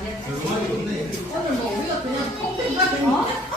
네, 오늘 뭐 우리가 그냥 컴퓨터